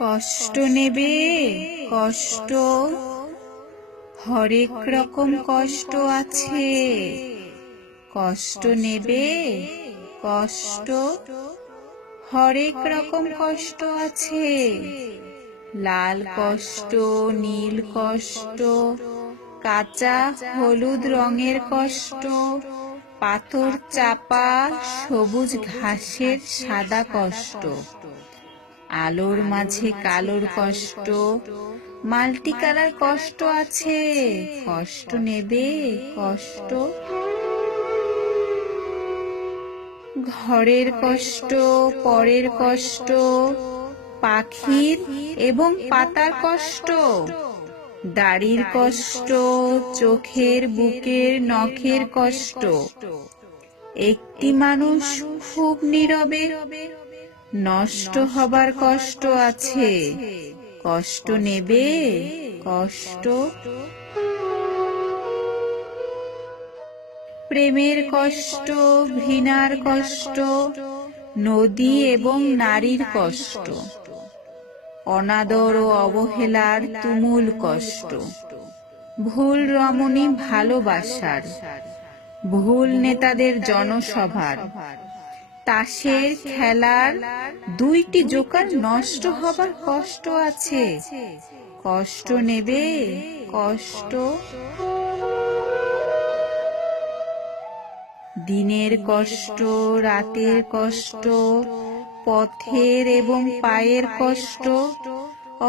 কষ্ট নেবে কষ্ট, হরেক রকম কষ্ট আছে। কষ্ট নেবে কষ্ট, হরেক রকম কষ্ট আছে। লাল কষ্ট, নীল কষ্ট, কাঁচা হলুদ রঙের কষ্ট, পাথর চাপা সবুজ ঘাসের সাদা কষ্ট, আলোর মাঝে কালোর কষ্ট, মাল্টি কালার কষ্ট আছে। কষ্ট নেবে কষ্ট, ঘরের কষ্ট, পরের কষ্ট, পাখির এবং পাতার কষ্ট, দাড়ির কষ্ট, চোখের বুকের নখের কষ্ট। একটি মানুষ খুব নীরবে, নষ্ট হবার কষ্ট আছে। কষ্ট নেবে কষ্ট, প্রেমের কষ্ট, ঘৃণার কষ্ট, নদী এবং নারীর কষ্ট, অনাদর ও অবহেলার তুমুল কষ্ট, ভুল রমণী ভালোবাসার, ভুল নেতাদের জনসভার, তাসের খেলার দুইটি জোকার নষ্ট হবার কষ্ট আছে। কষ্ট নেবে কষ্ট, দিনের কষ্ট, রাতের কষ্ট, পথের এবং পায়ের কষ্ট,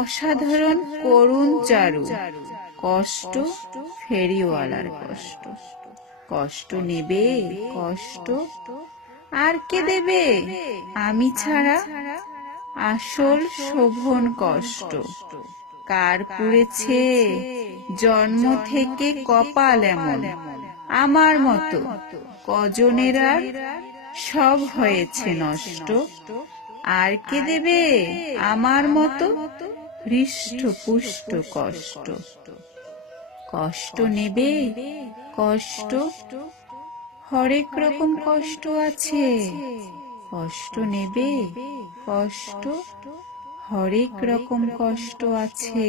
অসাধারণ করুণ চারু কষ্ট, ফেরিওয়ালার কষ্ট। কষ্ট নেবে কষ্ট, আর কে দেবে আমি ছাড়া? আসল শোভন কষ্ট কার পুড়েছে জন্ম থেকে কপাল এমন আমার মতো কজনের আর সব হয়েছে নষ্ট। আর কে দেবে আমার মতো হৃষ্টপুষ্ট কষ্ট? কষ্ট নেবে কষ্ট, হরেক রকম কষ্ট আছে। কষ্ট নেবে কষ্ট, হরেক রকম কষ্ট আছে।